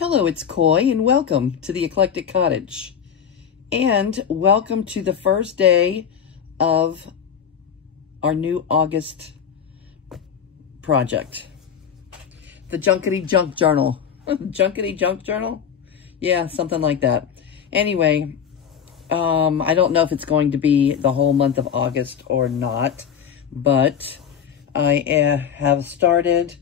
Hello, it's Coy, and welcome to the Eclectic Cottage. And welcome to the first day of our new August project. The Junkity Junk Journal. Junkity Junk Journal? Yeah, something like that. Anyway, I don't know if it's going to be the whole month of August or not, but I have started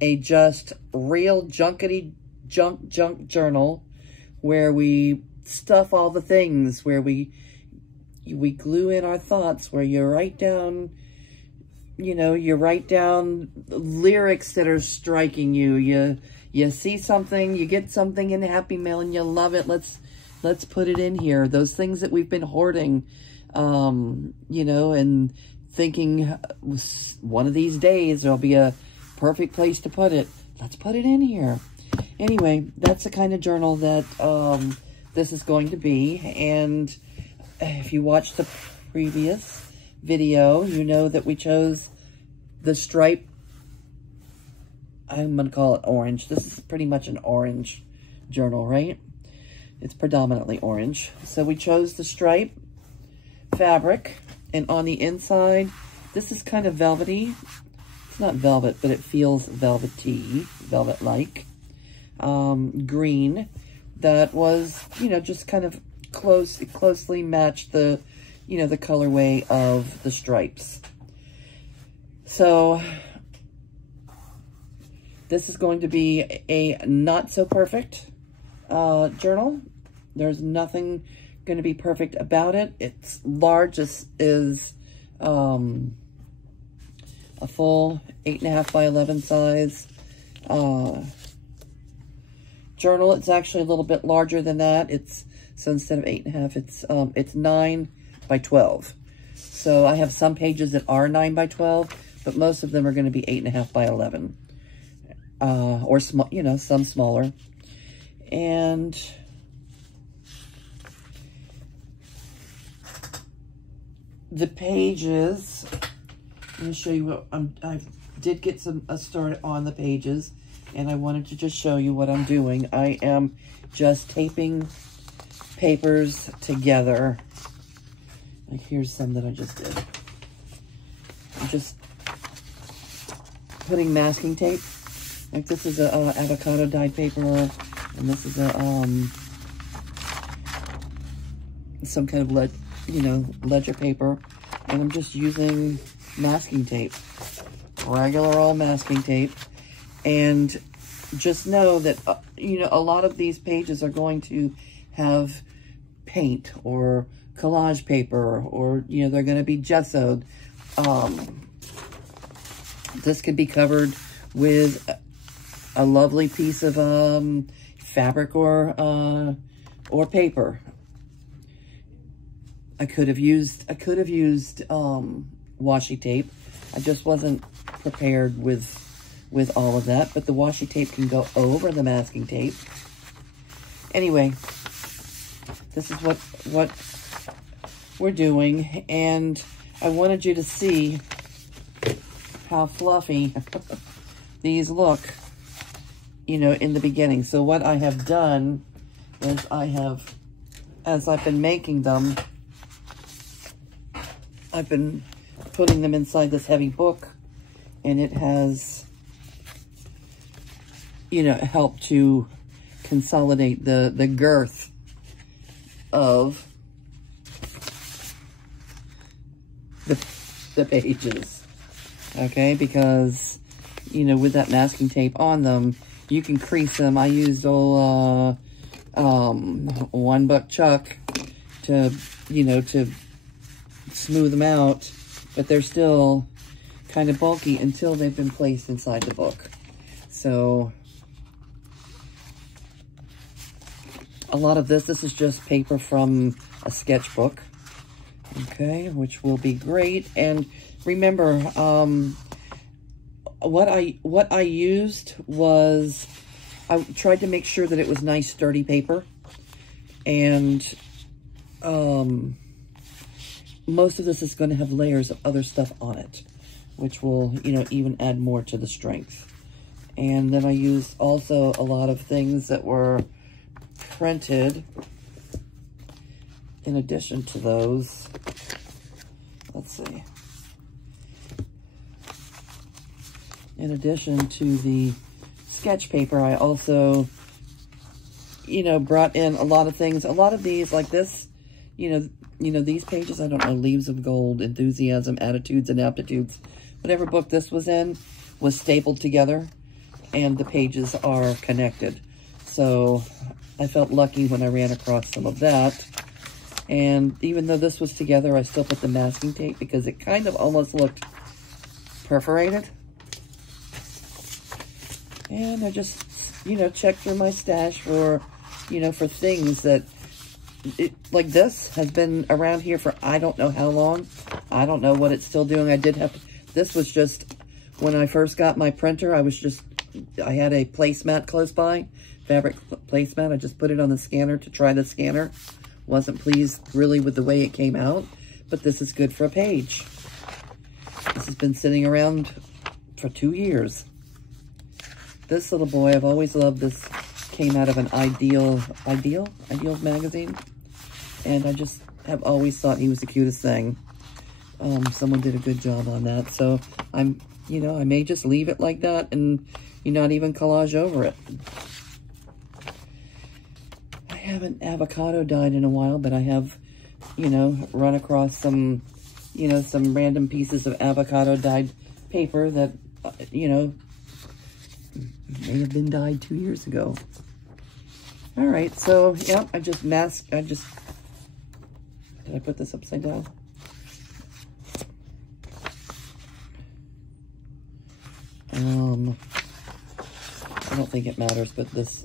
a just real Junkity Junk journal where we stuff all the things, where we glue in our thoughts, where you write down, you write down lyrics that are striking you. You see something, you get something in Happy Mail and you love it. Let's put it in here. Those things that we've been hoarding, and thinking one of these days there'll be a perfect place to put it. Let's put it in here. Anyway, that's the kind of journal that this is going to be. And if you watched the previous video, you know that we chose the stripe. I'm going to call it orange. This is pretty much an orange journal, right? It's predominantly orange. So we chose the stripe fabric. And on the inside, this is kind of velvety. It's not velvet, but it feels velvety, velvet-like. Green that was, just kind of closely matched the, the colorway of the stripes. So this is going to be a not so perfect journal. There's nothing going to be perfect about it. It's large. This is a full 8.5 by 11 size journal. It's actually a little bit larger than that. So instead of 8.5, it's 9 by 12. So I have some pages that are 9 by 12, but most of them are going to be 8.5 by 11, or small, some smaller. And the pages, let me show you what I did get a start on the pages, and I wanted to just show you what I'm doing. I am just taping papers together. Like, here's some that I just did. I'm just putting masking tape. Like, this is a avocado dyed paper, and this is a some kind of ledger paper, and I'm just using masking tape, regular old masking tape. And just know that a lot of these pages are going to have paint or collage paper, or they're going to be gessoed. This could be covered with a lovely piece of fabric or paper. I could have used washi tape. I just wasn't prepared with all of that, but the washi tape can go over the masking tape. Anyway, this is what we're doing, and I wanted you to see how fluffy these look, in the beginning. So what I have done is as I've been making them, I've been putting them inside this heavy book, and it has, helped to consolidate the girth of the pages, okay? Because, with that masking tape on them, you can crease them. I used old $1 chuck to smooth them out, but they're still kind of bulky until they've been placed inside the book. So a lot of this is just paper from a sketchbook, okay, which will be great. And remember, what I used was, I tried to make sure that it was nice sturdy paper, and most of this is going to have layers of other stuff on it, which will, even add more to the strength. And then I used also a lot of things that were printed in addition to those. Let's see. In addition to the sketch paper, I also, you know, brought in a lot of things. A lot of these, like this, you know, these pages, I don't know, Leaves of Gold, Enthusiasm, Attitudes and Aptitudes. Whatever book this was in was stapled together, and the pages are connected. So I felt lucky when I ran across some of that. And even though this was together, I still put the masking tape because it kind of almost looked perforated. And I just, you know, checked through my stash for, you know, for things that, like this has been around here for I don't know how long. I don't know what it's still doing. I did have, this was just, when I first got my printer, I had a placemat close by, fabric placemat. I just put it on the scanner to try the scanner. Wasn't pleased really with the way it came out, but this is good for a page. This has been sitting around for 2 years. This little boy, I've always loved this, came out of an Ideals magazine, and I just have always thought he was the cutest thing. Someone did a good job on that, so you know, I may just leave it like that and you not even collage over it. I haven't avocado dyed in a while, but I have, you know, run across some, you know, some random pieces of avocado dyed paper that, you know, may have been dyed 2 years ago. All right, so, yeah, did I put this upside down? I don't think it matters, but this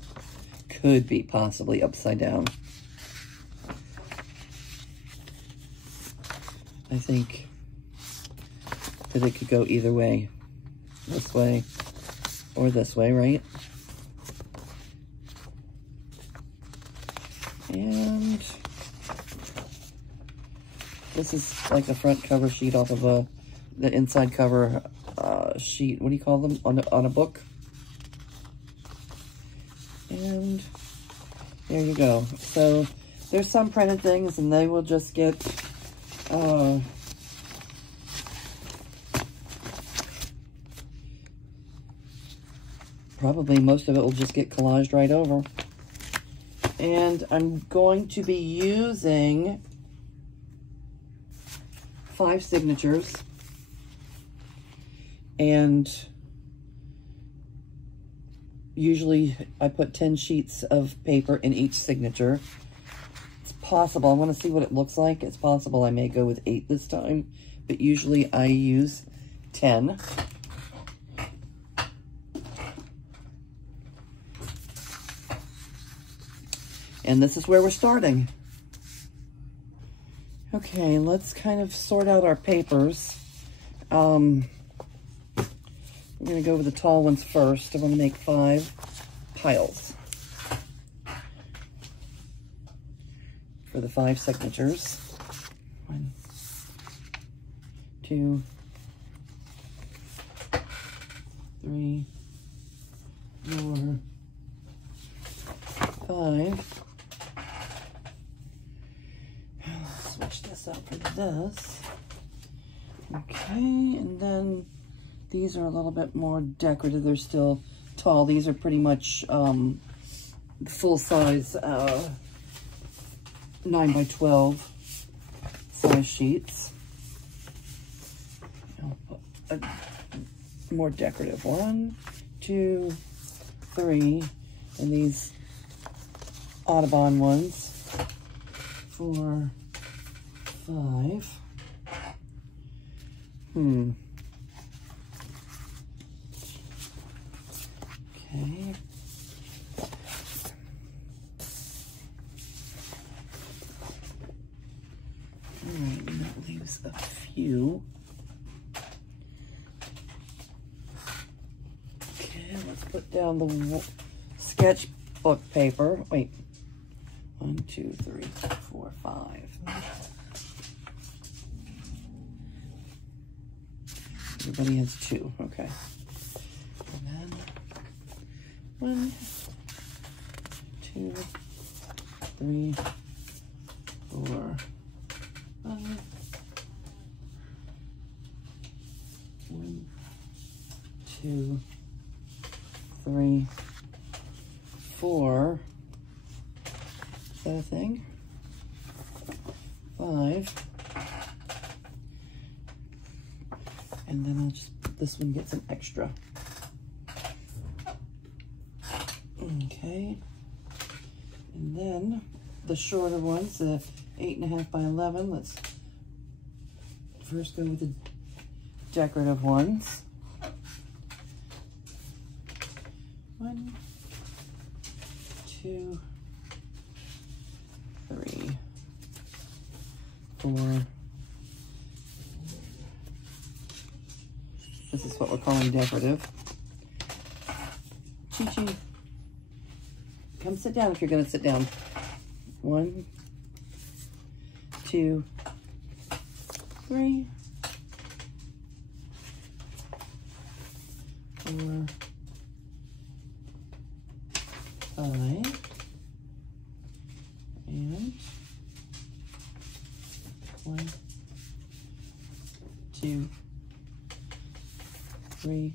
could be possibly upside down. I think that it could go either way. This way or this way, right? And this is like a front cover sheet off of the inside cover sheet. What do you call them on a book? And there you go. So there's some printed things, and they will just get probably most of it will just get collaged right over. And I'm going to be using 5 signatures, and usually I put 10 sheets of paper in each signature. It's possible, I want to see what it looks like. It's possible I may go with 8 this time, but usually I use 10. And this is where we're starting. Okay, let's kind of sort out our papers. I'm gonna go with the tall ones first. I'm gonna make 5 piles for the 5 signatures. 1, 2, 3, 4, 5. Switch this up for this. Okay, and then these are a little bit more decorative. They're still tall. These are pretty much full size 9 by 12 size sheets. I'll put a more decorative 1, 2, 3, and these Audubon ones 4, 5. Okay. Alright, and that leaves a few. Okay, let's put down the sketchbook paper. Wait. 1, 2, 3, 4, 5. Everybody has 2. Okay. And then 1, 2, 3, 4, 5. 1, 2, 3, 4. Is that a thing? 5. And then I'll just, this one gets an extra. Okay. And then the shorter ones, the 8.5 by 11. Let's first go with the decorative ones. 1, 2, 3, 4. This is what we're calling decorative. Chi-Chi, come sit down if you're going to sit down. 1, 2, 3, 4, 5, and 1, 2, 3,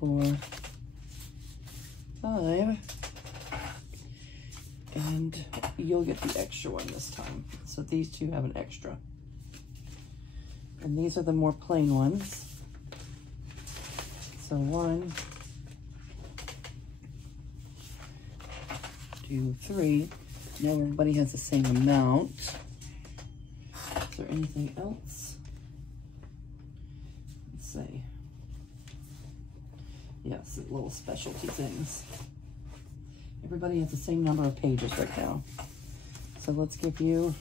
4, 5, and you'll get the extra one this time. So these two have an extra. And these are the more plain ones. So 1, 2, 3. Now everybody has the same amount. Is there anything else? Let's see. Yes, little specialty things. Everybody has the same number of pages right now. So let's give you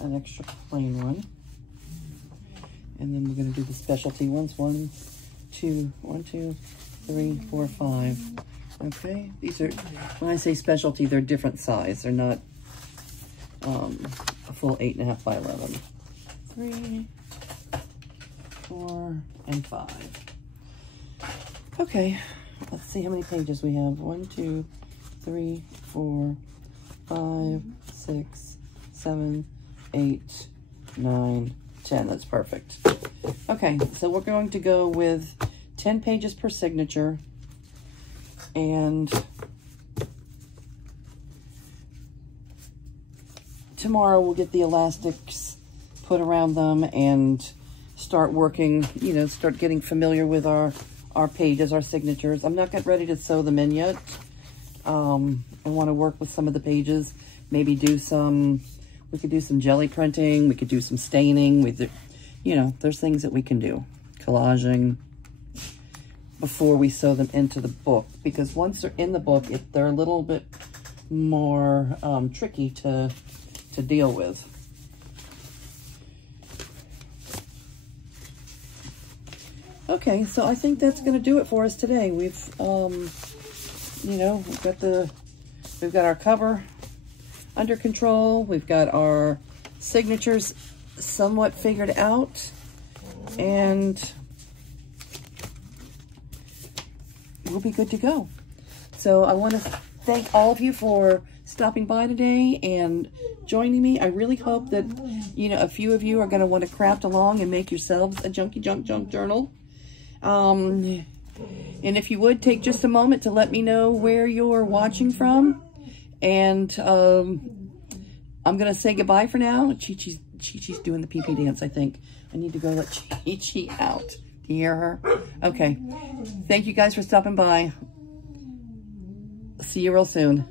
an extra plain one. And then we're going to do the specialty ones. 1, 2, 3, 4, 5. Okay, these are, when I say specialty, they're different size. They're not a full 8.5 by 11. 3, 4, and 5. Okay, let's see how many pages we have. 1, 2, 3, 4, 5, 6, 7, 8, 9, 10. That's perfect. Okay, so we're going to go with 10 pages per signature, and tomorrow we'll get the elastics put around them and start working, you know, start getting familiar with our pages, our signatures. I'm not getting ready to sew them in yet. I want to work with some of the pages, maybe do some, we could do some jelly printing, we could do some staining, with, you know, there's things that we can do, collaging, before we sew them into the book, because once they're in the book, they're a little bit more tricky to deal with. Okay, so I think that's going to do it for us today. We've, you know, we've got our cover under control. We've got our signatures somewhat figured out, and we'll be good to go. So I want to thank all of you for stopping by today and joining me. I really hope that, you know, a few of you are going to want to craft along and make yourselves a Junkity Junk journal. And if you would, take just a moment to let me know where you're watching from. And I'm going to say goodbye for now. Chi-Chi's doing the pee-pee dance, I think. I need to go let Chi-Chi out. Do you hear her? Okay. Thank you guys for stopping by. See you real soon.